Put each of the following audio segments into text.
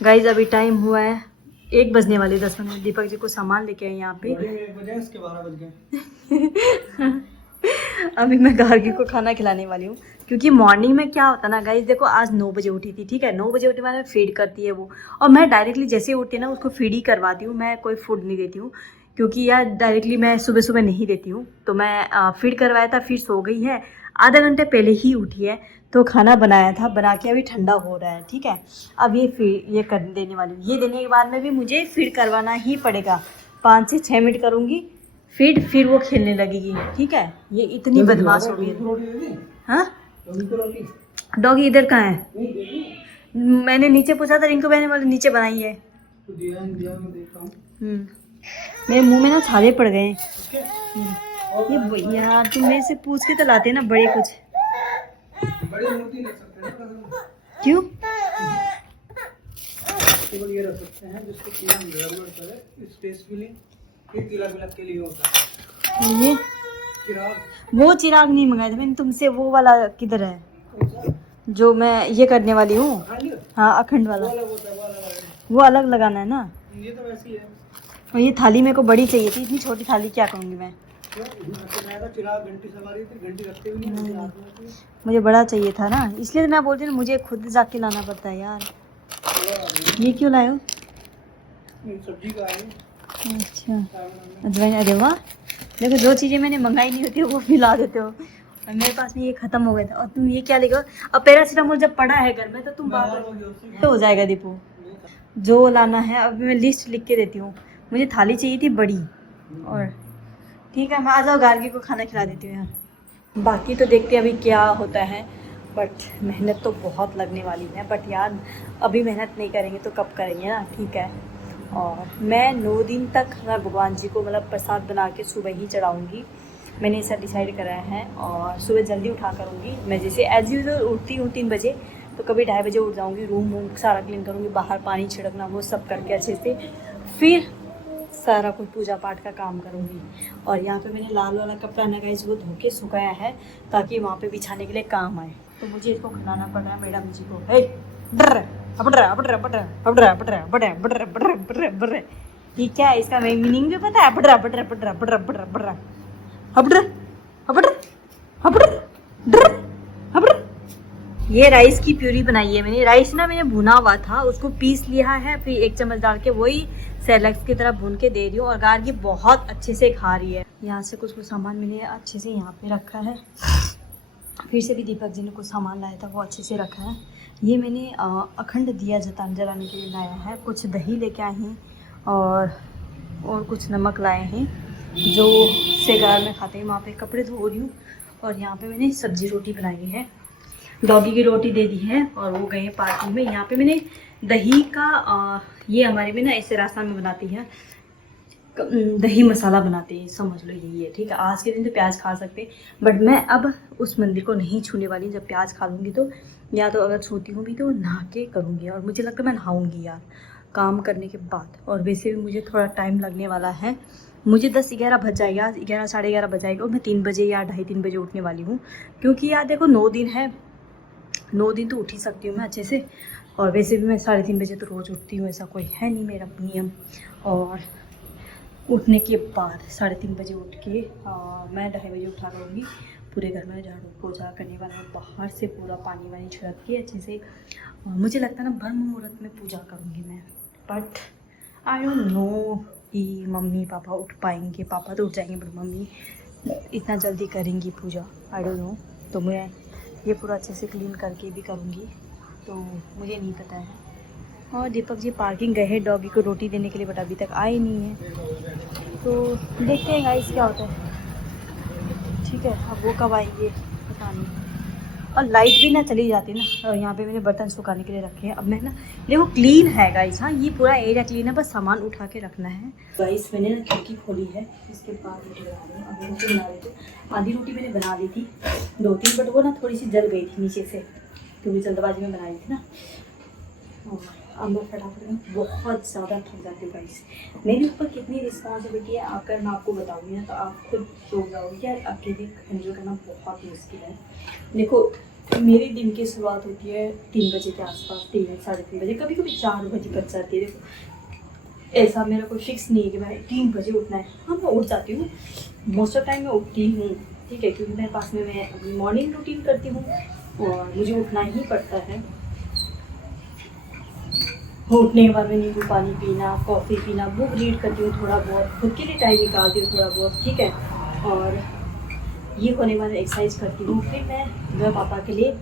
Guys अभी time हुआ है 1 बजने वाले 10 मिनट। दीपक जी को सामान लेके आए यहाँ पे। 12 बज गए। अभी मैं गार्गी को खाना खिलाने वाली हूँ, क्योंकि मॉर्निंग में क्या होता ना गाइज, देखो आज 9 बजे उठी थी, ठीक है। 9 बजे उठी मैंने फीड करती है वो, और मैं डायरेक्टली जैसे ही उठती है ना उसको फीड ही करवाती हूँ, मैं कोई फूड नहीं देती हूँ, क्योंकि यार डायरेक्टली मैं सुबह सुबह नहीं देती हूँ। तो मैं फीड करवाया था, फिर सो गई है, आधा घंटे पहले ही उठी है। तो खाना बनाया था, बना के अभी ठंडा हो रहा है, ठीक है। अब ये कर देने वाली हूँ। ये देने के बाद में भी मुझे फीड करवाना ही पड़ेगा, 5 से 6 मिनट करूँगी फीड, फिर वो खेलने लगेगी, ठीक है। ये इतनी बदमाश हो गई है। हाँ डॉगी इधर कहाँ है? मैंने नीचे पूछा था, रिंकू बहन वाले नीचे बनाई है। मेरे मुंह में ना छाले पड़ गए। ये यार तुम मेरे से पूछ के तो लाते ना बड़े कुछ। क्यों? केवल ये रख सकते हैं जिसको स्पेशली तिलक के लिए होता है। ये चिराग, वो चिराग नहीं मंगाया था मैंने तुमसे, वो वाला किधर है जो मैं ये करने वाली हूँ? हाँ अखंड वाला, वो अलग लगाना है ना। ये तो वैसी है। और ये थाली मेरे को बड़ी चाहिए थी, इतनी छोटी थाली क्या करूँगी मैं? चिराग घंटी सवारी थी, घंटी रखते भी नहीं। मुझे बड़ा चाहिए था ना, इसलिए तो मैं बोलती हूँ मुझे खुद जाके लाना पड़ता है यार। ये क्यों लाए हो? सब्जी का है। अच्छा अजवाइन, अरे वाह, देखो जो चीज़ें मैंने मंगाई नहीं होती वो भी ला देते हो। और मेरे पास में ये खत्म हो गया था, और तुम ये क्या लेके? अब पैरासीटामोल जब पड़ा है घर में तो तुम तो हो जाएगा दीपू, जो लाना है। अब मैं लिस्ट लिख के देती हूँ। मुझे थाली चाहिए थी बड़ी, और ठीक है मैं आ जाओ, गार्गी को खाना खिला देती हूँ यार। बाकी तो देखते हैं अभी क्या होता है, बट मेहनत तो बहुत लगने वाली है। बट यार अभी मेहनत नहीं करेंगे तो कब करेंगे ना, ठीक है। और मैं 9 दिन तक मैं भगवान जी को मतलब प्रसाद बना के सुबह ही चढ़ाऊँगी, मैंने ऐसा डिसाइड करा है। और सुबह जल्दी उठा करूँगी मैं, जैसे एज यूजुअल उठती हूँ 3 बजे, तो कभी 2:30 बजे उठ जाऊँगी, रूम वूम सारा क्लीन करूँगी, बाहर पानी छिड़कना वो सब करके अच्छे से, फिर सारा कुछ पूजा पाठ का काम करूँगी। और यहाँ पे मैंने लाल वाला कपड़ा ना गाइस वो धो के सुखाया है, ताकि वहाँ पे बिछाने के लिए काम आए। तो मुझे इसको खिलाना पड़ रहा है मैडम जी को। हे ठीक है, इसका मीनिंग भी पता है? बड्रा बड्रा बड्रा बड्रा बड्रा बड्रा हबड्र हबड्र हबड्र ड्र हबड्र। ये राइस की प्यूरी बनाई है मैंने। राइस ना मैंने भुना हुआ था, उसको पीस लिया है, फिर 1 चम्मच डाल के वही सैलेक्स की तरह भून के दे रही हूँ। और गार्गी बहुत अच्छे से खा रही है। यहाँ से कुछ सामान मैंने अच्छे से यहाँ पे रखा है, फिर से भी दीपक जी ने कुछ सामान लाया था वो अच्छे से रखा है। ये मैंने अखंड दिया जलाने के लिए लाया है, कुछ दही लेके आए हैं, और कुछ नमक लाए हैं जो सेगार में खाते हैं। वहाँ पे कपड़े धो रही हूँ, और यहाँ पे मैंने सब्जी रोटी बनाई है, डॉगी की रोटी दे दी है, और वो गए पार्टी में। यहाँ पे मैंने दही का ये हमारे में ना ऐसे रास्ता में बनाती है, दही मसाला बनाते हैं, समझ लो यही है, ठीक है। आज के दिन तो प्याज खा सकते हैं, बट मैं अब उस मंदिर को नहीं छूने वाली। जब प्याज खा लूँगी तो, या तो अगर छूती हूँ भी तो नहा के करूँगी, और मुझे लगता है मैं नहाऊँगी यार काम करने के बाद। और वैसे भी मुझे थोड़ा टाइम लगने वाला है, मुझे 10-11 बज जाएगा, 11 साढ़े 11 बज जाएगा, और मैं 3 बजे या 2:30-3 बजे उठने वाली हूँ। क्योंकि यार देखो 9 दिन है, 9 दिन तो उठ ही सकती हूँ मैं अच्छे से। और वैसे भी मैं 3:30 बजे तो रोज़ उठती हूँ, ऐसा कोई है नहीं मेरा नियम। और उठने के बाद 3:30 बजे उठ के मैं 2:30 बजे उठा करूँगी, पूरे घर में झाड़ू पोछा करने वाला, बाहर से पूरा पानी वानी छिड़क के अच्छे से। मुझे लगता है ना ब्रह्म मुहूर्त में पूजा करूँगी मैं, बट आई डोंट नो कि मम्मी पापा उठ पाएंगे। पापा तो उठ जाएंगे, बट मम्मी इतना जल्दी करेंगी पूजा, आई डोंट नो। तो मैं ये पूरा अच्छे से क्लीन करके भी करूँगी, तो मुझे नहीं पता है। और दीपक जी पार्किंग गए हैं डॉगी को रोटी देने के लिए, बट अभी तक आए नहीं है, तो देखते हैं गाइस क्या होता है, ठीक है। अब वो कब आएंगे पता नहीं। और लाइट भी ना चली जाती ना, और यहाँ पे मैंने बर्तन सुखाने के लिए रखे हैं। अब मैं ना देखो क्लीन है गाइस, हाँ ये पूरा एरिया क्लीन है, बस सामान उठा के रखना है। गाइस मैंने ना खिड़की खोली है, इसके बाद रोटी बना रही हूँ। अब रोटी बना रही थी, आधी रोटी मैंने बना ली थी 2-3, बट वो ना थोड़ी सी जल गई थी नीचे से, क्योंकि जल्दबाजी में बनाई थी ना। और अब मैं फटाफट में बहुत ज़्यादा थक जाती हूँ गाइस। मेरे ऊपर कितनी रिस्पॉन्सिबिलिटी है अगर मैं आपको बताऊँगी ना, तो आप खुद सोच जाओगे यार, अकेले हैंडल करना बहुत मुश्किल है। देखो मेरी दिन की शुरुआत होती है 3 बजे के आसपास, 3 साढ़े 3 बजे, कभी कभी 4 बजे बच जाती है। देखो ऐसा मेरा कोई फिक्स नहीं है कि मैं 3 बजे उठना है। हाँ मैं उठ जाती हूँ, मोस्ट ऑफ टाइम मैं उठती हूँ, ठीक है, क्योंकि मेरे पास में मैं अपनी मॉर्निंग रूटीन करती हूँ और मुझे उठना ही पड़ता है। उठने के बाद में नींबू पानी पीना, कॉफ़ी पीना, बुक रीड करती हूँ थोड़ा बहुत, खुद के लिए टाइम निकालती हूँ थोड़ा बहुत, ठीक है। और ये होने वाला एक्सरसाइज करती हूँ। फिर मैं पापा के लिए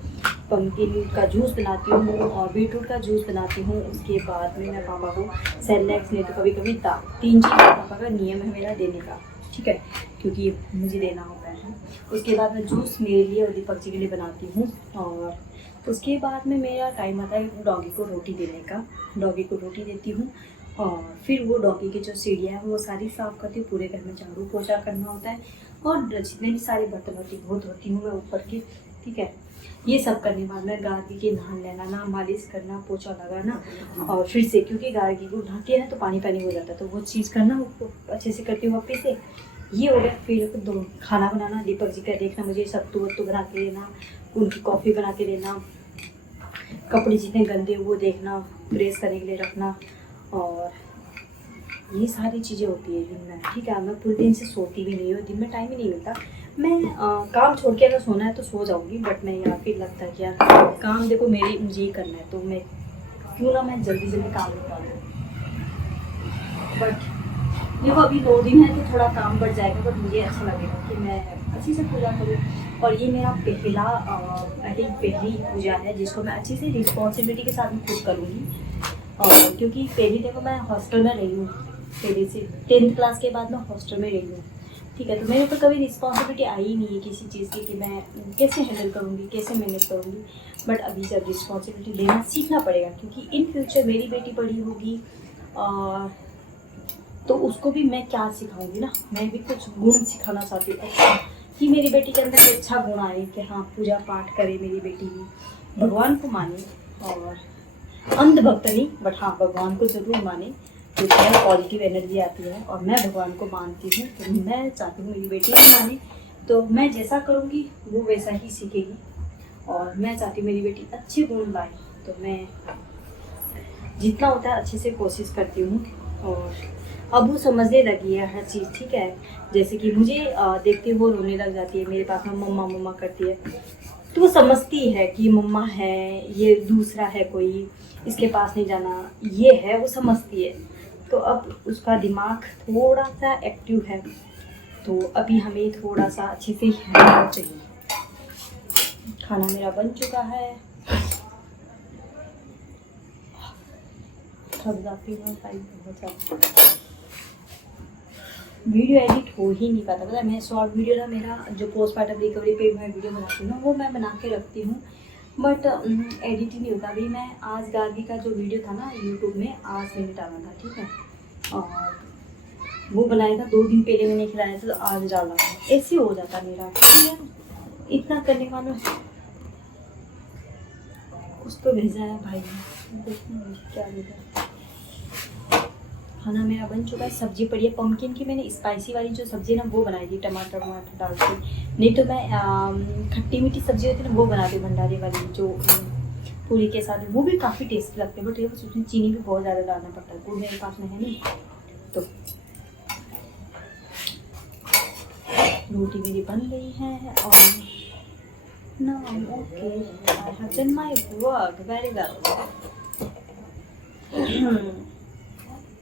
पम्पकिन का जूस बनाती हूँ और बीटरूट का जूस बनाती हूँ। उसके बाद में मैं पापा को सेरेलैक्स, नहीं तो कभी कभी दाल, 3 चीज़ पापा का नियम है मेरा देने का, ठीक है, क्योंकि मुझे देना होता है। उसके बाद मैं जूस मेरे लिए और दीपक जी के लिए बनाती हूँ। और उसके बाद में मेरा टाइम आता है डॉगी को रोटी देने का। डॉगी को रोटी देती हूँ और फिर वो डॉगी की जो सीढ़ियाँ हैं वो सारी साफ़ करती हूँ। पूरे घर में झाड़ू पोछा करना होता है और जितने भी सारे बर्तन होती धो धोती हूँ मैं ऊपर की, ठीक है। ये सब करने के बाद में गार्गी के नहलाना, मालिश करना, पोछा लगाना और फिर से, क्योंकि गार्गी को नहाती है ना तो पानी पानी हो जाता है, तो वो चीज़ करना उसको अच्छे से करती हूँ वापस से। ये हो गया। फिर दो खाना बनाना, दीपक जी का देखना, मुझे सत्तू वत्तू बना के देना, उनकी कॉफ़ी बना के देना, कपड़े जितने गंदे वो देखना, प्रेस करने के लिए रखना, और ये सारी चीज़ें होती है दिन में, ठीक है। मैं पूरे दिन से सोती भी नहीं हूँ, दिन में टाइम ही नहीं मिलता। मैं काम छोड़ के अगर सोना है तो सो जाऊँगी, बट मैं यार फिर लगता है कि यार काम देखो मुझे ही करना है, तो मैं क्यों ना मैं जल्दी जल्दी काम निकाल दूँ। बट देखो अभी 2 दिन है तो थोड़ा काम बढ़ जाएगा, बट मुझे अच्छा लगेगा कि मैं अच्छी से पूजा करूँ। और ये मेरा पहला आई थिंक पहली पूजा है जिसको मैं अच्छी से रिस्पॉन्सिबिलिटी के साथ में खुद करूँगी। और क्योंकि पहली देखो मैं हॉस्टल में रही हूँ, पहले से 10th क्लास के बाद मैं हॉस्टल में रही हूँ, ठीक है। तो मेरे ऊपर कभी रिस्पॉन्सिबिलिटी आई ही नहीं है किसी चीज़ की कि मैं कैसे हैंडल करूँगी, कैसे मैनेज करूँगी। बट अभी जब रिस्पॉन्सिबिलिटी लेना सीखना पड़ेगा, क्योंकि इन फ्यूचर मेरी बेटी बड़ी होगी तो उसको भी मैं क्या सिखाऊंगी ना, मैं भी कुछ गुण सिखाना चाहती हूँ अच्छा, कि मेरी बेटी के अंदर अच्छा गुण आए कि हाँ पूजा पाठ करे मेरी बेटी भी, भगवान को माने, और अंधभक्त नहीं बट हाँ भगवान को ज़रूर माने, तो क्या पॉजिटिव एनर्जी आती है। और मैं भगवान को मानती हूँ, तो मैं चाहती हूँ मेरी बेटी भी माने, तो मैं जैसा करूँगी वो वैसा ही सीखेगी। और मैं चाहती हूँ मेरी बेटी अच्छे गुण लाए, तो मैं जितना होता है अच्छे से कोशिश करती हूँ। और अब वो समझने लगी है हर चीज़, ठीक है। जैसे कि मुझे देखते वो रोने लग जाती है, मेरे पास में मम्मा मम्मा करती है, तो वो समझती है कि मम्मा है, ये दूसरा है कोई, इसके पास नहीं जाना, ये है, वो समझती है। तो अब उसका दिमाग थोड़ा सा एक्टिव है, तो अभी हमें थोड़ा सा अच्छे से रहना चाहिए। खाना मेरा बन चुका है, थक जाती हूँ, टाइम बहुत ज़्यादा, वीडियो एडिट हो ही नहीं पाता। पता है मैं शॉर्ट वीडियो ना, मेरा जो पोस्टमार्टम रिकवरी पे मैं वीडियो बनाती हूँ ना, वो मैं बना के रखती हूँ, बट एडिट ही नहीं होता। अभी मैं आज गार्गी का जो वीडियो था ना यूट्यूब में, आज मैंने डाला था, ठीक है, और वो बनाया था 2 दिन पहले मैंने खिलाया था, तो आज डाला था। ऐसे हो जाता मेरा, ठीक है। इतना करने वालों कुछ तो भेजा है भाई ने, देखना क्या भेजा। खाना मेरा बन चुका है, सब्जी पड़ी है पम्पकिन की, मैंने स्पाइसी वाली जो सब्जी है ना वो बनाई थी, टमाटर वमाटर डाल के। नहीं तो मैं खट्टी मीठी सब्जी होती है ना वो बनाती हूँ, भंडारे वाली जो पूरी के साथ, वो भी काफ़ी टेस्टी लगते हैं। बट ये बस उसमें चीनी भी बहुत ज़्यादा डालना पड़ता है, गुड़ मेरे पास में है नहीं। तो रोटी मेरी बन गई है और ना okay, I have done my work very well.